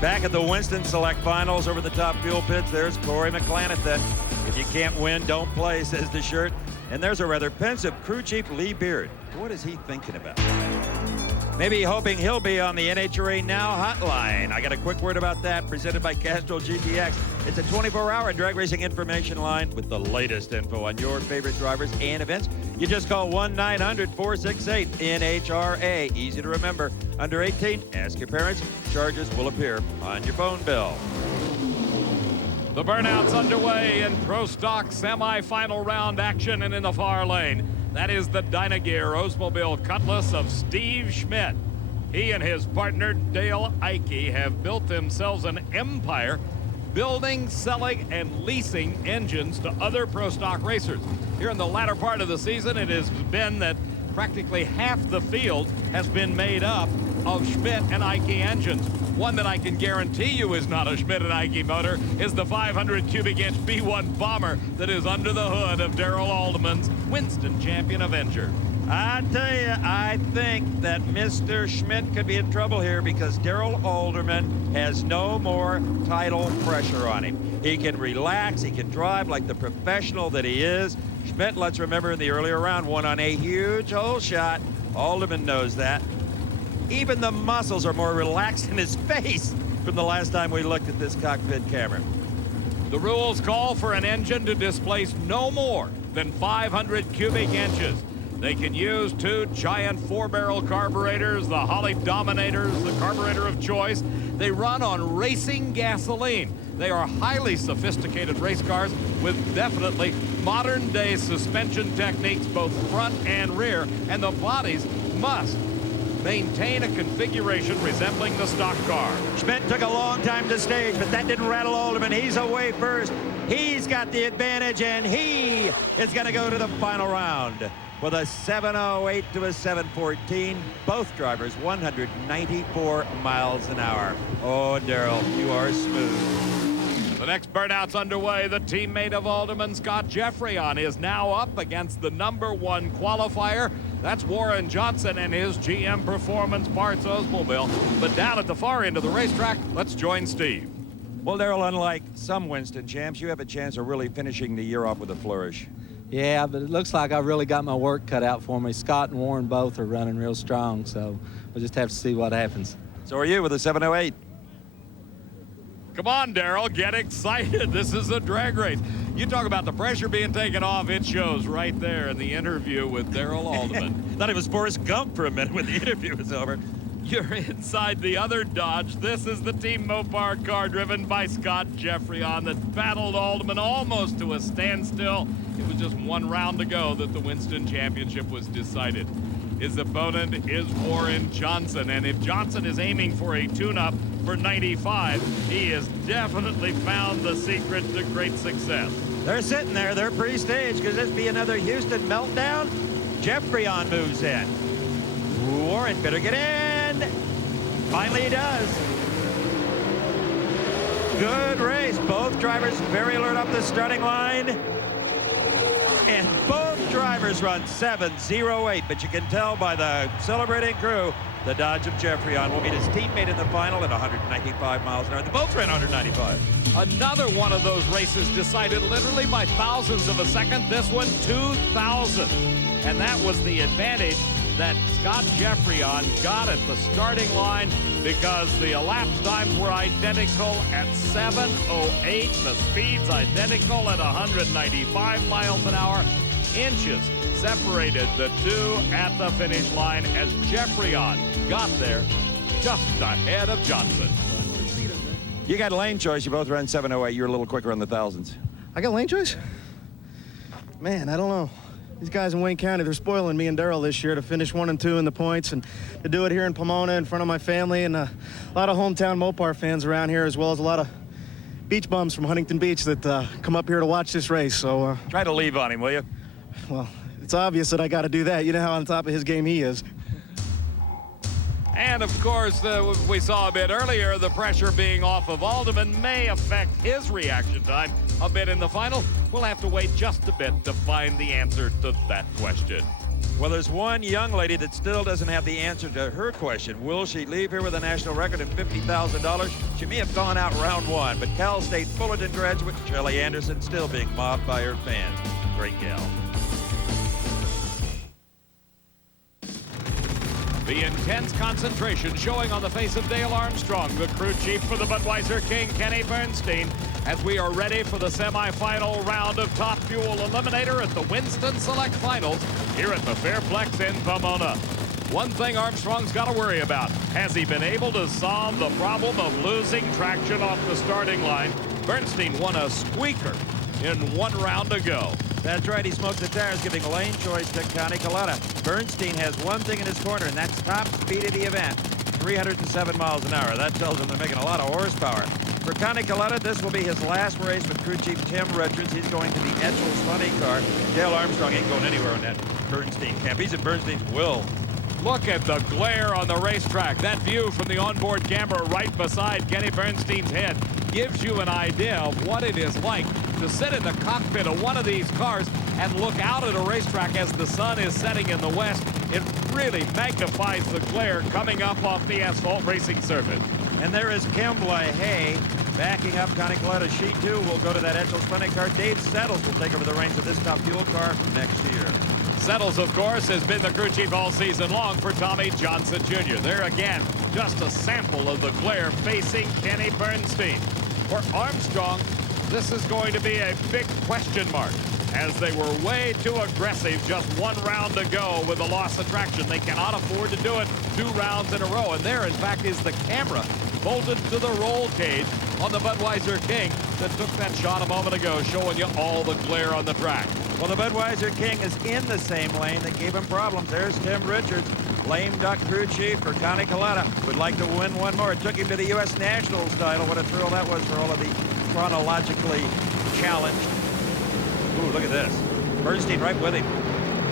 Back at the Winston Select Finals over the top fuel pits, there's Corey McCLENATHAN. If you can't win, don't play, says the shirt. And there's a rather pensive crew chief, Lee Beard. What is he thinking about? Maybe hoping he'll be on the NHRA Now hotline. I got a quick word about that, presented by Castrol GTX. It's a 24-hour drag racing information line with the latest info on your favorite drivers and events. You just call 1-900-468-NHRA. Easy to remember. Under 18, ask your parents. Charges will appear on your phone bill. The burnout's underway in Pro Stock semi-final round action, and in the far lane, that is the Dynagear Oldsmobile Cutlass of Steve Schmidt. He and his partner Dale Ike have built themselves an empire building, selling, and leasing engines to other Pro Stock racers. Here in the latter part of the season, it has been that practically half the field has been made up of Schmidt and Ike engines. One that I can guarantee you is not a Schmidt and Ike motor is the 500 cubic inch B1 bomber that is under the hood of Darrell Alderman's Winston Champion Avenger. I tell you, I think that Mr. Schmidt could be in trouble here because Darrell Alderman has no more title pressure on him. He can relax, he can drive like the professional that he is. Schmidt, let's remember, in the earlier round, won on a huge hole shot. Alderman knows that. Even the muscles are more relaxed in his face from the last time we looked at this cockpit camera. The rules call for an engine to displace no more than 500 cubic inches. They can use two giant 4-barrel carburetors, the Holly Dominators, the carburetor of choice. They run on racing gasoline. They are highly sophisticated race cars with definitely modern-day suspension techniques, both front and rear, and the bodies must maintain a configuration resembling the stock car. Schmidt took a long time to stage, but that didn't rattle Alderman. He's away first. He's got the advantage, and he is going to go to the final round with a 7:08 to a 7:14. Both drivers 194 miles an hour. Oh, Darrell, you are smooth. The next burnout's underway. The teammate of Alderman, Scott Geoffrion, is now up against the #1 qualifier. That's Warren Johnson and his GM Performance Parts Oldsmobile. But down at the far end of the racetrack, let's join Steve. Well, Darrell, unlike some Winston champs, you have a chance of really finishing the year off with a flourish. Yeah, but it looks like I really got my work cut out for me. Scott and Warren both are running real strong, so we'll just have to see what happens. So are you with a 7:08. Come on, Darrell, get excited. This is a drag race. You talk about the pressure being taken off. It shows right there in the interview with Darrell Alderman. Thought it was Forrest Gump for a minute when the interview was over. You're inside the other Dodge. This is the Team Mopar car driven by Scott Geoffrion that battled Alderman almost to a standstill. It was just one round to go that the Winston Championship was decided. His opponent is Warren Johnson, and if Johnson is aiming for a tune-up for 95, he has definitely found the secret to great success. They're sitting there, they're pre-staged. Could this be another Houston meltdown? Geoffrion moves in. Warren better get in. Finally he does. Good race. Both drivers very alert up the starting line. And both drivers run 7:08, but you can tell by the celebrating crew, the Dodge of Geoffrion will meet his teammate in the final at 195 miles an hour. They both ran 195. Another one of those races decided literally by thousandths of a second. This one, 2,000. And that was the advantage that Scott Geoffrion got at the starting line because the elapsed times were identical at 7:08. The speed's identical at 195 miles an hour. Inches separated the two at the finish line as Geoffrion got there just ahead of Johnson. You got lane choice. You both ran 7:08. You're a little quicker on the thousands. I got lane choice? Man, I don't know. These guys in Wayne County, they're spoiling me and Darrell this year to finish 1 and 2 in the points and to do it here in Pomona in front of my family and a lot of hometown Mopar fans around here, as well as a lot of beach bums from Huntington Beach that come up here to watch this race. So try to leave on him, will you? Well, it's obvious that I got to do that. You know how on top of his game he is. And of course, we saw a bit earlier, the pressure being off of Alderman may affect his reaction time a bit in the final. We'll have to wait just a bit to find the answer to that question. Well, there's one young lady that still doesn't have the answer to her question. Will she leave here with a national record and $50,000? She may have gone out round one, but Cal State Fullerton graduate Shelly Anderson still being mobbed by her fans. Great gal. The intense concentration showing on the face of Dale Armstrong, the crew chief for the Budweiser King, Kenny Bernstein, as we are ready for the semifinal round of Top Fuel Eliminator at the Winston Select Finals here at the Fairplex in Pomona. One thing Armstrong's got to worry about. Has he been able to solve the problem of losing traction off the starting line? Bernstein won a squeaker in 1 round to go. That's right, he smoked the tires, giving lane choice to Connie Coletta. Bernstein has one thing in his corner, and that's top speed of the event, 307 miles an hour. That tells him they're making a lot of horsepower. For Connie Coletta, this will be his last race with crew chief Tim Richards. He's going to the Etchel's funny car. Dale Armstrong ain't going anywhere on that Bernstein camp. He's at Bernstein's will. Look at the glare on the racetrack. That view from the onboard camera right beside Kenny Bernstein's head gives you an idea of what it is like to sit in the cockpit of one of these cars and look out at a racetrack as the sun is setting in the west. It really magnifies the glare coming up off the asphalt racing surface. And there is Kim LaHaye backing up Connie Coletta. She too will go to that Etchel's funny car. Dave Settles will take over the reins of this Top Fuel car next year. Settles, of course, has been the crew chief all season long for Tommy Johnson Jr. There again, just a sample of the glare facing Kenny Bernstein. For Armstrong, this is going to be a big question mark, as they were way too aggressive just 1 round to go with a loss of traction. They cannot afford to do it 2 rounds in a row. And there, in fact, is the camera bolted to the roll cage on the Budweiser King that took that shot a moment ago, showing you all the glare on the track. Well, the Budweiser King is in the same lane that gave him problems. There's Tim Richards, lame duck crew chief for Connie Coletta. Would like to win one more. It took him to the U.S. Nationals title. What a thrill that was for all of the chronologically challenged. Ooh, look at this. Bernstein right with him.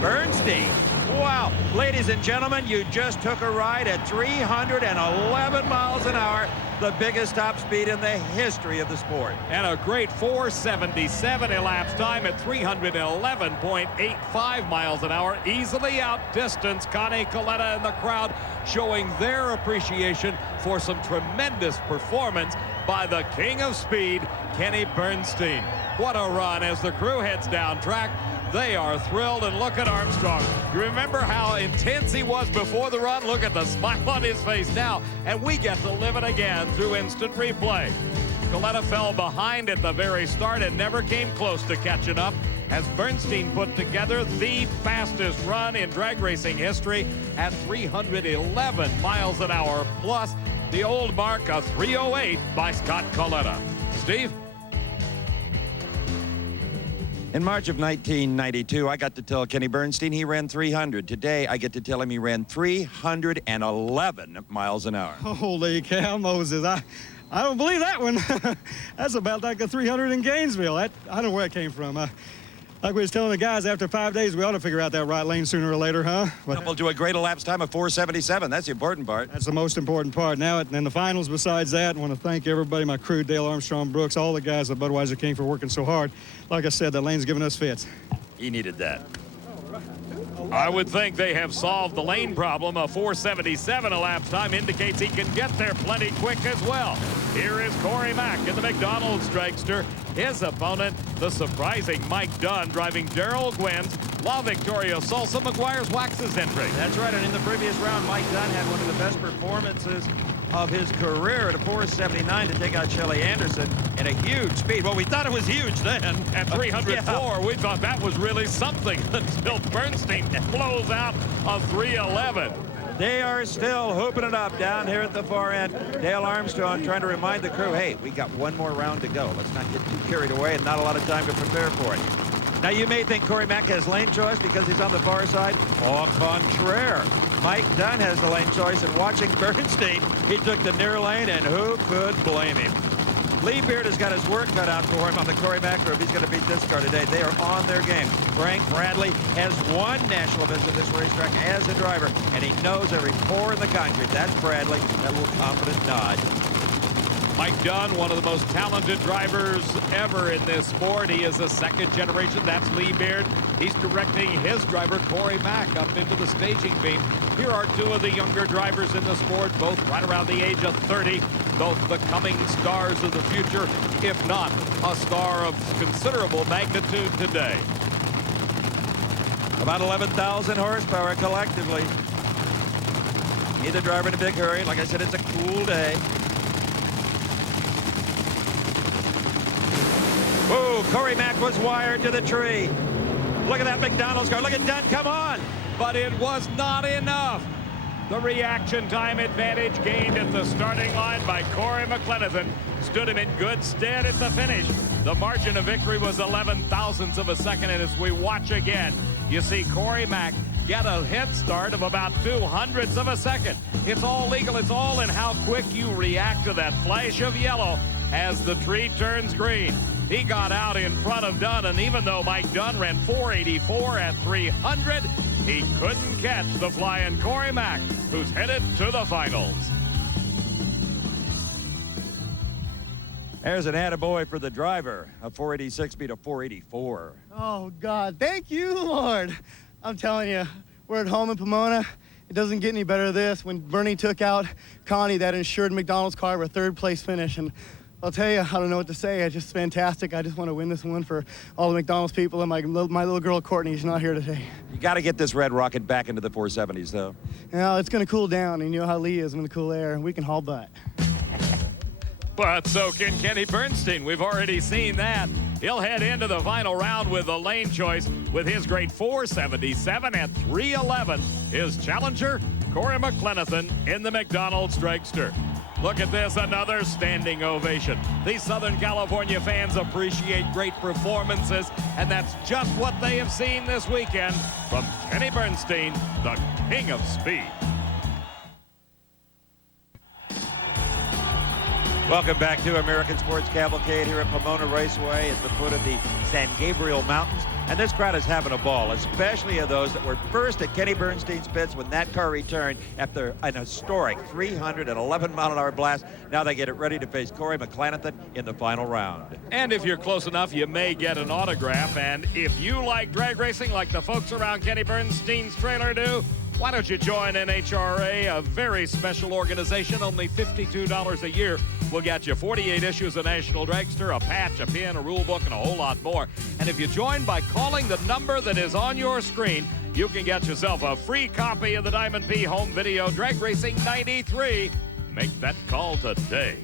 Bernstein. Wow. Ladies and gentlemen, you just took a ride at 311 miles an hour. The biggest top speed in the history of the sport. And a great 477 elapsed time at 311.85 miles an hour. Easily outdistanced Connie Coletta and the crowd, showing their appreciation for some tremendous performance by the king of speed, Kenny Bernstein. What a run as the crew heads down track. They are thrilled, and look at Armstrong. You remember how intense he was before the run? Look at the smile on his face now, and we get to live it again through instant replay. Coletta fell behind at the very start and never came close to catching up as Bernstein put together the fastest run in drag racing history at 311 miles an hour, plus the old mark of 308 by Scott Coletta. Steve? In March of 1992, I got to tell Kenny Bernstein he ran 300. Today, I get to tell him he ran 311 miles an hour. Holy cow, Moses. I don't believe that one. That's about like a 300 in Gainesville. I don't know where it came from. Like we was telling the guys, after 5 days, we ought to figure out that right lane sooner or later, huh? But Coupled to a great elapsed time of 477. That's the important part. that's the most important part. Now, in the finals, besides that, I want to thank everybody, my crew, Dale Armstrong, Brooks, all the guys at Budweiser King for working so hard. Like I said, that lane's giving us fits. He needed that. I would think they have solved the lane problem. A 477 elapsed time indicates he can get there plenty quick as well. Here is Corey Mack in the McDonald's dragster. His opponent, the surprising Mike Dunn, driving Darrell Gwynn's La Victoria Salsa McGuire's Wax's entry. That's right, and in the previous round, Mike Dunn had one of the best performances of his career at a 479 to take out Shelly Anderson in a huge speed. Well, we thought it was huge then. At 304, we thought that was really something until Bernstein blows out a 311. They are still hooping it up down here at the far end. Dale Armstrong trying to remind the crew, hey, we got one more round to go. Let's not get too carried away and not a lot of time to prepare for it. Now, you may think Corey Mack has lane choice because he's on the far side. Au contraire. Mike Dunn has the lane choice, and watching Bernstein, he took the near lane, and who could blame him? Lee Beard has got his work cut out for him on the Corey Mack if he's going to beat this car today. They are on their game. Frank Bradley has won national events at this racetrack as a driver, and he knows every pore in the concrete. That's Bradley, that little confident nod. Mike Dunn, one of the most talented drivers ever in this sport. He is a second generation. That's Lee Beard. He's directing his driver, Corey Mack, up into the staging beam. Here are two of the younger drivers in the sport, both right around the age of 30, both the coming stars of the future, if not a star of considerable magnitude today. About 11,000 horsepower collectively. Neither driver in a big hurry. Like I said, it's a cool day. Whoa, Corey Mack was wired to the tree. Look at that McDonald's car. Look at Dunn, come on. But it was not enough. The reaction time advantage gained at the starting line by Corey McCLENATHAN stood him in good stead at the finish. The margin of victory was 11 thousandths of a second, and as we watch again, you see Corey Mack get a head start of about 200ths of a second. It's all legal. It's all in how quick you react to that flash of yellow as the tree turns green. He got out in front of Dunn, and even though Mike Dunn ran 484 at 300, he couldn't catch the flying Corey Mack, who's headed to the finals. There's an attaboy for the driver. A 486 beat a 484. Oh, God. Thank you, Lord. I'm telling you, we're at home in Pomona. It doesn't get any better than this. When Bernie took out Connie, that insured McDonald's car with a third-place finish. And I'll tell you, I don't know what to say. It's just fantastic. I just want to win this one for all the McDonald's people and my little girl, Courtney. She's not here today. You got to get this red rocket back into the 470s, though. Yeah, it's going to cool down, and you know how Lee is in the cool air. We can haul butt. But so can Kenny Bernstein. We've already seen that. He'll head into the final round with the lane choice with his great 477 at 311. His challenger, Corey McCLENATHAN in the McDonald's dragster. Look at this, another standing ovation. These Southern California fans appreciate great performances, and that's just what they have seen this weekend from Kenny Bernstein, the king of speed. Welcome back to American Sports Cavalcade here at Pomona Raceway at the foot of the San Gabriel Mountains. And this crowd is having a ball, especially of those that were first at Kenny Bernstein's pits when that car returned after an historic 311-mile-an-hour blast. Now they get it ready to face Corey McCLENATHAN in the final round. And if you're close enough, you may get an autograph. And if you like drag racing like the folks around Kenny Bernstein's trailer do, why don't you join NHRA, a very special organization, only $52 a year. We'll get you 48 issues of National Dragster, a patch, a pin, a rule book, and a whole lot more. And if you join by calling the number that is on your screen, you can get yourself a free copy of the Diamond P Home Video Drag Racing 93. Make that call today.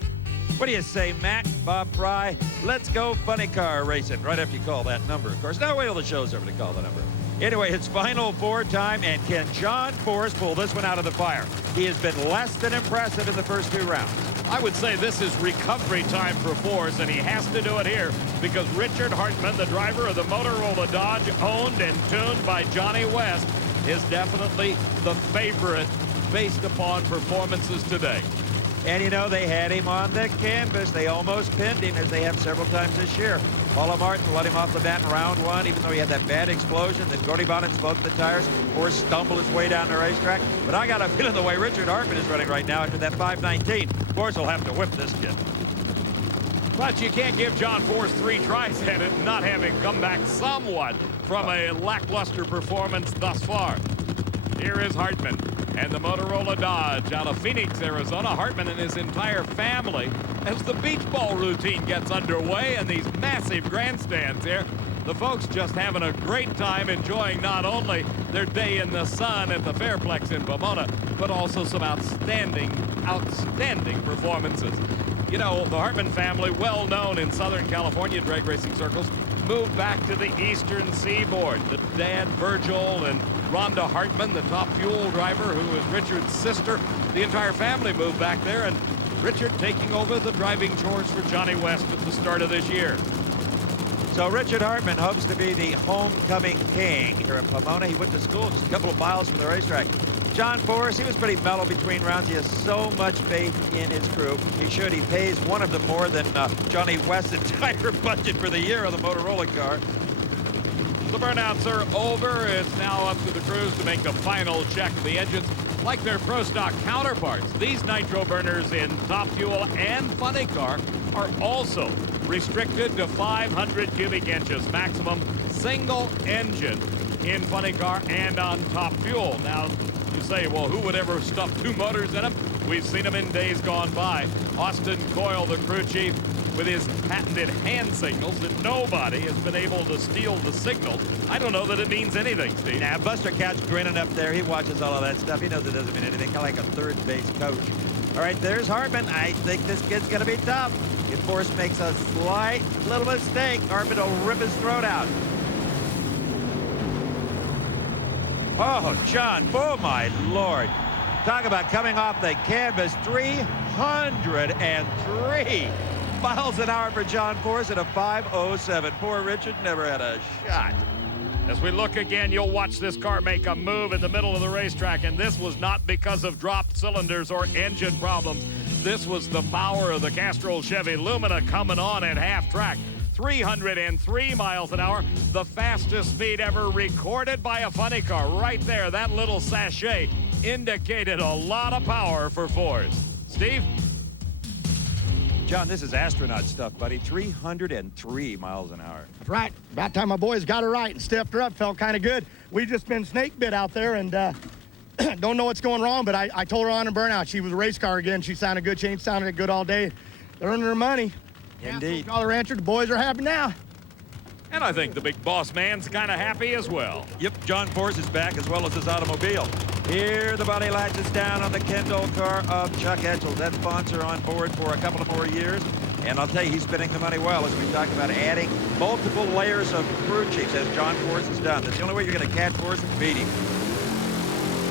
What do you say, Matt, Bob Fry? Let's go funny car racing right after you call that number, of course. Now wait till the show's over to call the number. Anyway, it's final four time, and can John Force pull this one out of the fire? He has been less than impressive in the first two rounds. I would say this is recovery time for Force, and he has to do it here because Richard Hartman, the driver of the Motorola Dodge, owned and tuned by Johnny West, is definitely the favorite based upon performances today. And, you know, they had him on the canvas. They almost pinned him, as they have several times this year. Paula Martin let him off the bat in round one, even though he had that bad explosion. Then Gordy Bonnet smoked the tires. Force stumbled his way down the racetrack. But I got a feeling the way Richard Hartman is running right now after that 519, Force will have to whip this kid. But you can't give John Force 3 tries at it, not having come back somewhat from a lackluster performance thus far. Here is Hartman and the Motorola Dodge out of Phoenix, Arizona. Hartman and his entire family as the beach ball routine gets underway and these massive grandstands here. The folks just having a great time enjoying not only their day in the sun at the Fairplex in Pomona, but also some outstanding performances. You know, the Hartman family, well known in Southern California drag racing circles, moved back to the eastern seaboard. The dad, Virgil, and Rhonda Hartman, the top fuel driver, who is Richard's sister. The entire family moved back there, and Richard taking over the driving chores for Johnny West at the start of this year. So Richard Hartman hopes to be the homecoming king here in Pomona. He went to school just a couple of miles from the racetrack. John Force, he was pretty mellow between rounds. He has so much faith in his crew. He should. He pays one of them more than Johnny West's entire budget for the year on the Motorola car. The burnouts are over. It's now up to the crews to make the final check of the engines. Like their Pro Stock counterparts, these nitro burners in Top Fuel and Funny Car are also restricted to 500 cubic inches maximum, single engine in Funny Car and on Top Fuel. Now, you say, well, who would ever stuff 2 motors in them? We've seen them in days gone by. Austin Coil, the crew chief, with his patented hand signals that nobody has been able to steal the signal. I don't know that it means anything, Steve. Now, Buster Couch grinning up there. He watches all of that stuff. He knows it doesn't mean anything. Kind of like a third base coach. All right, there's Hartman. I think this kid's going to be tough. If Force makes a slight little mistake, Hartman will rip his throat out. Oh, John, oh my Lord. Talk about coming off the canvas. 303 miles an hour for John Force at a 5:07. Poor Richard never had a shot. As we look again, you'll watch this car make a move in the middle of the racetrack, and this was not because of dropped cylinders or engine problems. This was the power of the Castrol Chevy Lumina coming on at half track. 303 miles an hour, the fastest speed ever recorded by a funny car. Right there, that little sachet indicated a lot of power for Force. Steve? John, this is astronaut stuff, buddy. 303 miles an hour. That's right. About time my boys got her right and stepped her up. Felt kind of good. We've just been snake bit out there and don't know what's going wrong, but I told her on a burnout. She was a race car again. She sounded good. She ain't sounded good all day. They're earning her money. Indeed. Dollar Rancher, the boys are happy now. And I think the big boss man's kind of happy as well. Yep, John Force is back as well as his automobile. Here the body latches down on the Kendall car of Chuck Etchell. That sponsor on board for a couple of more years. And I'll tell you, he's spending the money well as we talk about adding multiple layers of crew chiefs as John Force has done. That's the only way you're going to catch Force and beat him.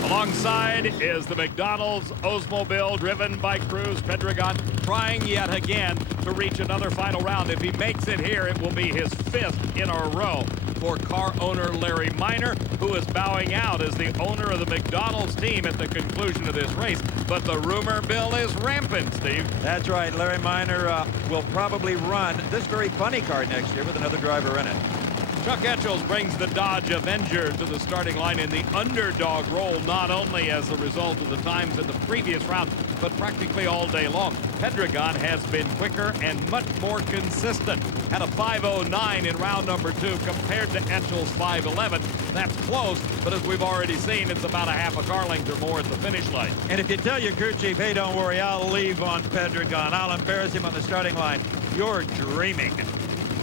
Alongside is the McDonald's Oldsmobile driven by CRUZ PEDREGON, trying yet again to reach another final round. If he makes it here, it will be his 5th in a row for car owner Larry Minor, who is bowing out as the owner of the McDonald's team at the conclusion of this race. But the rumor mill is rampant, Steve. That's right. Larry Minor will probably run this very funny car next year with another driver in it. Chuck Etchels brings the Dodge Avenger to the starting line in the underdog role, not only as a result of the times in the previous round, but practically all day long. Pedregon has been quicker and much more consistent. Had a 5:09 in round number 2 compared to Etchels' 5:11. That's close, but as we've already seen, it's about a half a car length or more at the finish line. And if you tell your crew chief, hey, don't worry, I'll leave on Pedregon, I'll embarrass him on the starting line, you're dreaming.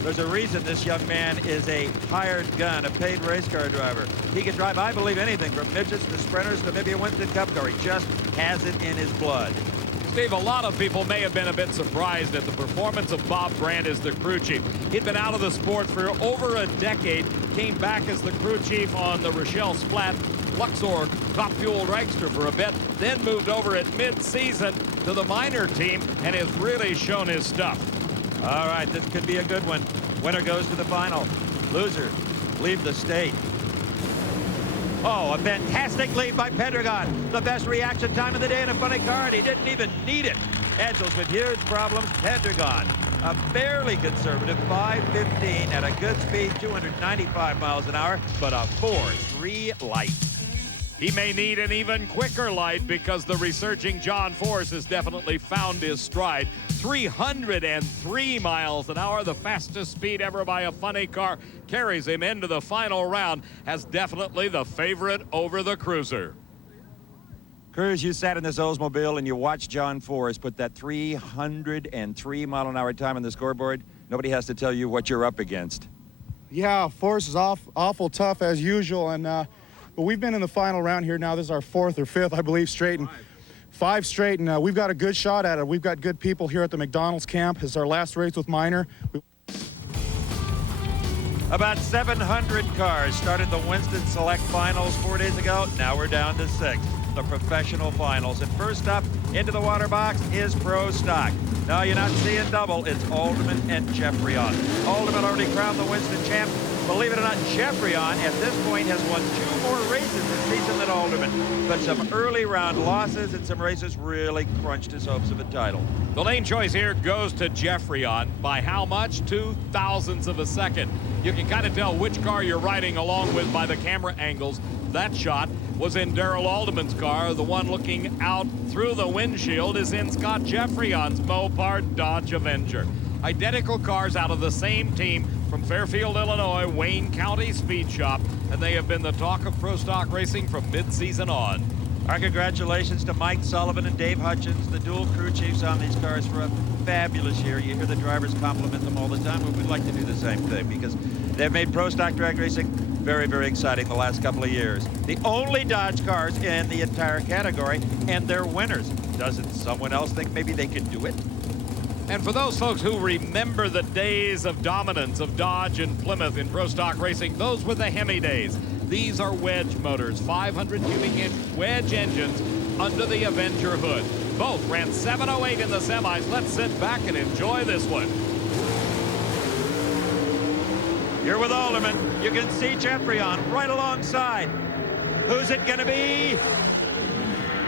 There's a reason this young man is a hired gun, a paid race car driver. He can drive, I believe, anything from midgets to sprinters to maybe a Winston Cup car. He just has it in his blood. Steve, a lot of people may have been a bit surprised at the performance of Bob Brandt as the crew chief. He'd been out of the sport for over a decade, came back as the crew chief on the Rochelle Splat Luxor Top Fuel Dragster for a bit, then moved over at mid-season to the minor team and has really shown his stuff. All right, this could be a good one. Winner goes to the final. Loser, leave the state. Oh, a fantastic lead by Pedregon. The best reaction time of the day in a funny car, and he didn't even need it. Etchels with huge problems. Pedregon, a fairly conservative 5:15 at a good speed, 295 miles an hour, but a 4.3 light. He may need an even quicker light because the resurging John Force has definitely found his stride. 303 miles an hour, the fastest speed ever by a funny car, carries him into the final round, has definitely the favorite over the cruiser. Cruz, you sat in this Oldsmobile and you watched John Force put that 303 mile an hour time on the scoreboard. Nobody has to tell you what you're up against. Yeah, Force is awful tough as usual, and but we've been in the final round here now. This is our 4th or 5th, I believe, straight, and 5 straight, and we've got a good shot at it. We've got good people here at the McDonald's camp. It's our last race with Minor. About 700 cars started the Winston Select Finals 4 days ago. Now we're down to 6, the professional finals. And first up into the water box is Pro Stock. Now you're not seeing double, it's Alderman and GEOFFRION. Alderman already crowned the Winston champ. Believe it or not, GEOFFRION at this point has won 2 more races this season than Alderman. But some early round losses and some races really crunched his hopes of a title. The lane choice here goes to GEOFFRION by how much? 0.02 of a second. You can kind of tell which car you're riding along with by the camera angles. that shot was in Darrell Alderman's car. The one looking out through the windshield is in Scott Geoffrion's Mopar Dodge Avenger. Identical cars out of the same team from Fairfield, Illinois, Wayne County Speed Shop, and they have been the talk of pro stock racing from mid-season on. Our congratulations to Mike Sullivan and Dave Hutchens, the dual crew chiefs on these cars, for a fabulous year. You hear the drivers compliment them all the time. Well, we'd like to do the same thing because they've made pro stock drag racing very, very exciting the last couple of years. The only Dodge cars in the entire category, and they're winners. Doesn't someone else think maybe they can do it? And for those folks who remember the days of dominance of Dodge and Plymouth in pro stock racing, those were the Hemi days. These are wedge motors, 500 cubic inch wedge engines under the Avenger hood. Both ran 708 in the semis. Let's sit back and enjoy this one. You're with Alderman. You can see Geoffrion right alongside. Who's it going to be?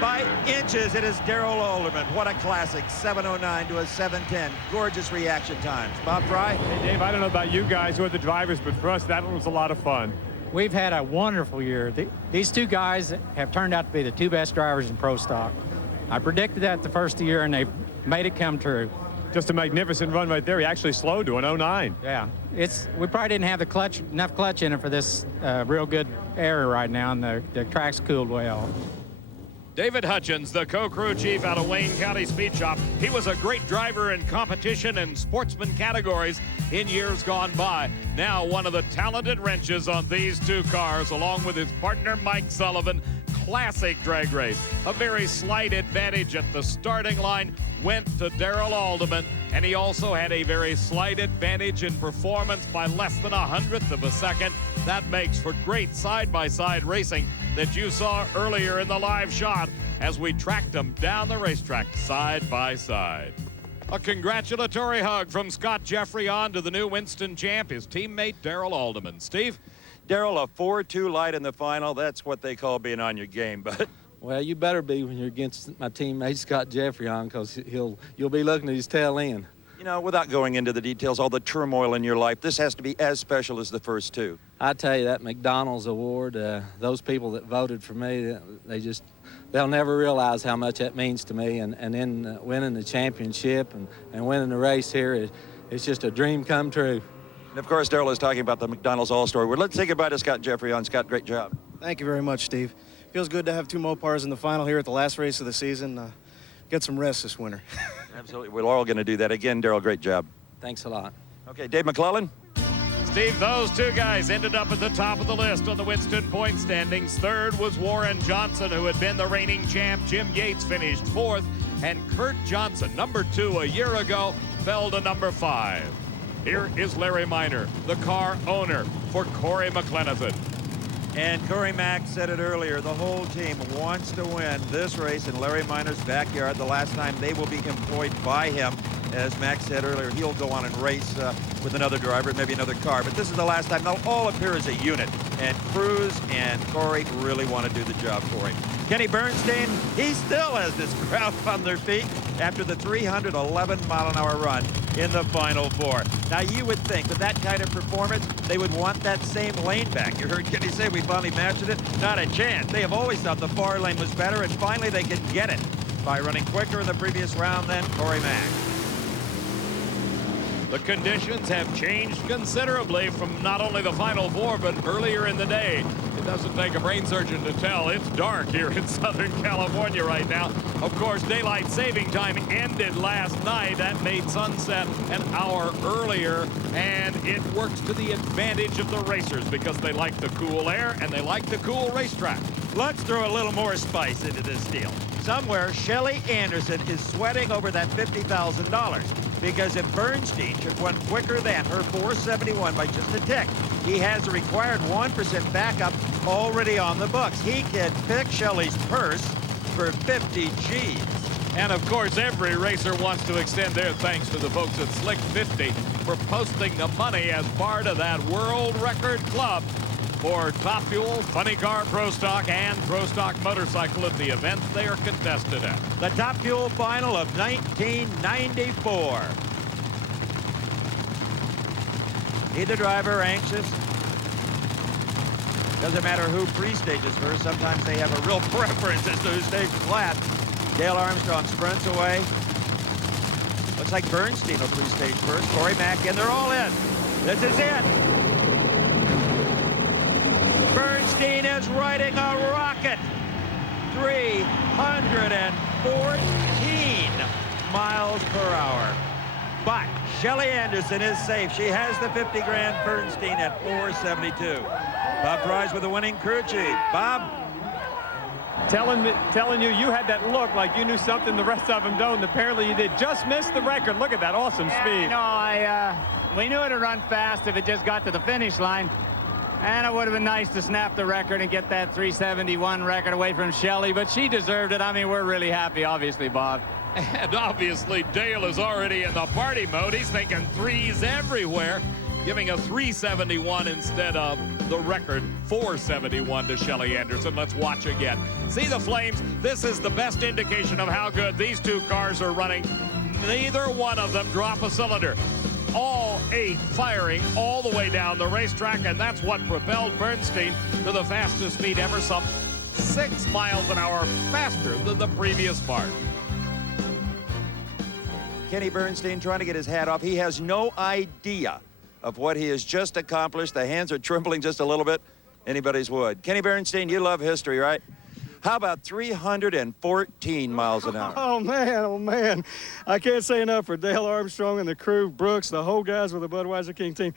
By inches, it is Darrell Alderman. What a classic, 709 to a 710. Gorgeous reaction times. Bob Fry? Hey, Dave, I don't know about you guys who are the drivers, but for us, that one was a lot of fun. We've had a wonderful year. These two guys have turned out to be the two best drivers in pro stock. I predicted that the first year, and they've made it come true. Just a magnificent run right there. He actually slowed to an 09. Yeah, we probably didn't have enough clutch in it for this real good area right now, and the track's cooled well. David Hutchens, the co-crew chief out of Wayne County Speed Shop. He was a great driver in competition and sportsman categories in years gone by. Now one of the talented wrenches on these two cars, along with his partner Mike Sullivan. Classic drag race. A very slight advantage at the starting line went to Darrell Alderman, and he also had a very slight advantage in performance by less than 100th of a second. That makes for great side-by-side racing that you saw earlier in the live shot as we tracked them down the racetrack side by side. A congratulatory hug from Scott Geoffrion to the new Winston champ, his teammate Darrell Alderman. Steve? Darrell, a 4-2 light in the final. That's what they call being on your game, but Well, you better be when you're against my teammate Scott Geoffrion, because you'll be looking at his tail end. you know, without going into the details, all the turmoil in your life, this has to be as special as the first two. I tell you, that McDonald's award, those people that voted for me, they'll never realize how much that means to me. And then winning the championship and winning the race here, it's just a dream come true. And of course, Darrell is talking about the McDonald's All-Star Award. Let's say goodbye to Scott Geoffrion. Scott, great job. Thank you very much, Steve. Feels good to have two Mopars in the final here at the last race of the season. Get some rest this winter. Absolutely. We're all going to do that. Again, Darrell, great job. Thanks a lot. Okay, Dave McClellan. Steve, those two guys ended up at the top of the list on the Winston point standings. Third was Warren Johnson, who had been the reigning champ. Jim Yates finished fourth, and Kurt Johnson, number 2 a year ago, fell to number 5. Here is Larry Minor, the car owner for Corey McCLENATHAN. And Corey Mack said it earlier, the whole team wants to win this race in Larry Minor's backyard. The last time they will be employed by him. As Max said earlier, he'll go on and race with another driver, maybe another car. But this is the last time they'll all appear as a unit. And CRUZ and Corey really want to do the job for him. Kenny Bernstein, he still has this crowd on their feet after the 311-mile-an-hour run in the Final Four. Now, you would think with that kind of performance, they would want that same lane back. You heard Kenny say we finally mastered it. Not a chance. They have always thought the far lane was better, and finally they can get it by running quicker in the previous round than Corey Mack. The conditions have changed considerably from not only the Final Four, but earlier in the day. It doesn't take a brain surgeon to tell it's dark here in Southern California right now. Of course, daylight saving time ended last night. That made sunset an hour earlier, and it works to the advantage of the racers because they like the cool air and they like the cool racetrack. Let's throw a little more spice into this deal. Somewhere, Shelly Anderson is sweating over that $50,000 because if Bernstein should run quicker than her 471 by just a tick, he has a required 1% backup already on the books. He can pick Shelly's purse for 50 G's. And of course, every racer wants to extend their thanks to the folks at Slick 50 for posting the money as part of that world record club for Top Fuel, Funny Car Pro Stock, and Pro Stock Motorcycle at the event they are contested at. The Top Fuel final of 1994. Either driver anxious. Doesn't matter who pre-stages first. Sometimes they have a real preference as to who stages last. Dale Armstrong sprints away. Looks like Bernstein will pre-stage first. Corey Mack in. They're all in. This is it. Bernstein is riding a rocket. 314 miles per hour. But Shelly Anderson is safe. She has the 50 grand. Bernstein at 472. Bob Price with the winning crew chief. Bob? Telling you, you had that look like you knew something the rest of them don't. Apparently you did. Just missed the record. Look at that awesome speed. You know, we knew it'd run fast if it just got to the finish line. And it would have been nice to snap the record and get that 371 record away from Shelly, but she deserved it. I mean, we're really happy, obviously, Bob. And obviously, Dale is already in the party mode. He's thinking threes everywhere, giving a 371 instead of the record 471 to Shelly Anderson. Let's watch again. See the flames? This is the best indication of how good these two cars are running. Neither one of them drop a cylinder. All 8 firing all the way down the racetrack, and that's what propelled Bernstein to the fastest speed ever, some 6 miles an hour faster than the previous part. Kenny Bernstein trying to get his hat off. He has no idea of what he has just accomplished. The hands are trembling just a little bit. Anybody's would. Kenny Bernstein, you love history, right? How about 314 miles an hour? Oh, man. I can't say enough for Dale Armstrong and the crew, Brooks, the whole guys with the Budweiser King team.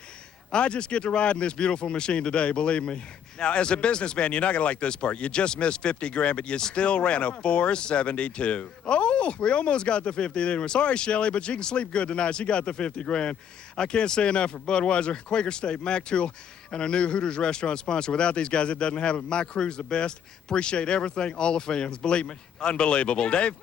I just get to ride in this beautiful machine today, believe me. Now, as a businessman, you're not going to like this part. You just missed 50 grand, but you still ran a 472. Oh, we almost got the 50, didn't we? Sorry, Shelly, but she can sleep good tonight. She got the 50 grand. I can't say enough for Budweiser, Quaker State, Mac Tool, and our new Hooters restaurant sponsor. Without these guys, it doesn't have it. My crew's the best. Appreciate everything, all the fans, believe me. Unbelievable. Dave?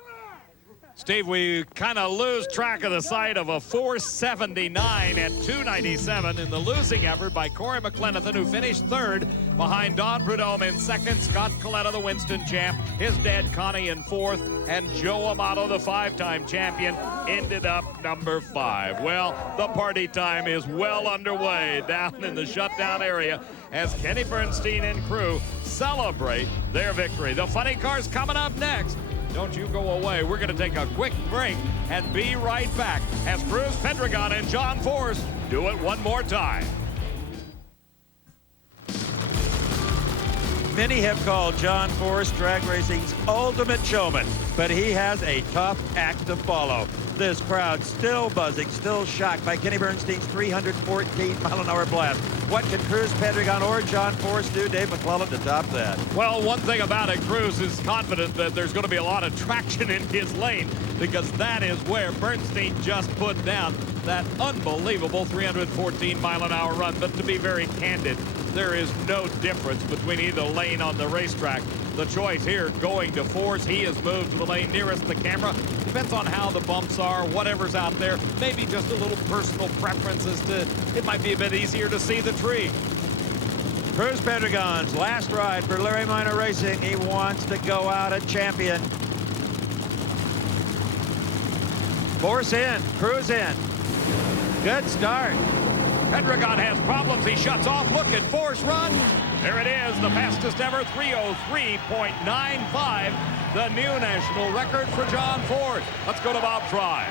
Steve, we kind of lose track of the sight of a 479 at 297 in the losing effort by Corey McCLENATHAN, who finished 3rd behind Don Prudhomme in 2nd, Scott Coletta, the Winston champ, his dad Connie in 4th, and Joe Amato, the 5-time champion, ended up number 5. Well, the party time is well underway down in the shutdown area as Kenny Bernstein and crew celebrate their victory. The funny car's coming up next. Don't you go away. We're going to take a quick break and be right back as CRUZ, PEDREGON, and John Force do it one more time. Many have called John Force drag racing's ultimate showman, but he has a tough act to follow. This crowd still buzzing, still shocked by Kenny Bernstein's 314-mile-an-hour blast. What can CRUZ, PEDREGON, or John Force do, Dave McClellan, to top that? Well, one thing about it, CRUZ is confident that there's going to be a lot of traction in his lane because that is where Bernstein just put down that unbelievable 314-mile-an-hour run. But to be very candid, there is no difference between either lane on the racetrack. The choice here going to Force. He has moved to the lane nearest the camera. Depends on how the bumps are, whatever's out there. Maybe just a little personal preference as to it might be a bit easier to see the tree. CRUZ PEDREGON's last ride for Larry Minor Racing. He wants to go out a champion. Force in, CRUZ in. Good start. PEDREGON has problems. He shuts off. Look at Force run. There it is, the fastest ever, 3:03.95, the new national record for John Force. Let's go to Bob Try.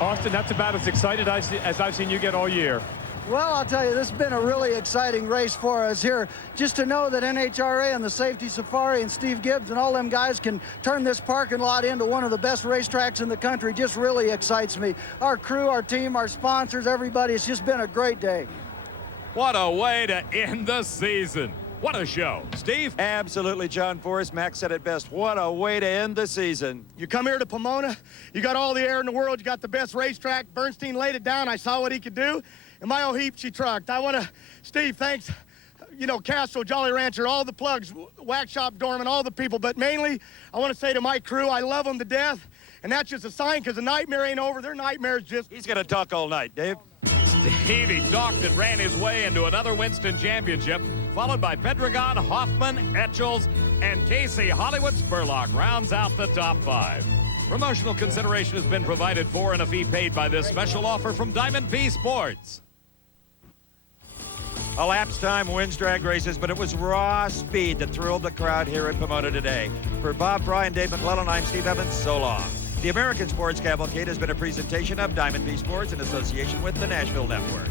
Austin, that's about as excited as I've seen you get all year. Well, I'll tell you, this has been a really exciting race for us here. Just to know that NHRA and the Safety Safari and Steve Gibbs and all them guys can turn this parking lot into one of the best racetracks in the country just really excites me. Our crew, our team, our sponsors, everybody, it's just been a great day. What a way to end the season. What a show. Steve? Absolutely, John Force. Max said it best. What a way to end the season. You come here to Pomona, you got all the air in the world, you got the best racetrack. Bernstein laid it down. I saw what he could do, and my old heap she trucked. I want to, Steve, thanks, you know, Castro, Jolly Rancher, all the plugs, Wax Shop, Dorman, all the people, but mainly I want to say to my crew, I love them to death, and that's just a sign because the nightmare ain't over. Their nightmare's just... He's going to talk all night, Dave. Stevie talked and ran his way into another Winston championship, followed by PEDREGON, Hoffman, Etchells, and Casey Hollywood Spurlock rounds out the top 5. Promotional consideration has been provided for and a fee paid by this special offer from Diamond P Sports. Elapsed time wins drag races, but it was raw speed that thrilled the crowd here in Pomona today. For Bob Fry and Dave McClellan, I'm Steve Evans. So long. The American Sports Cavalcade has been a presentation of Diamond B Sports in association with the Nashville Network.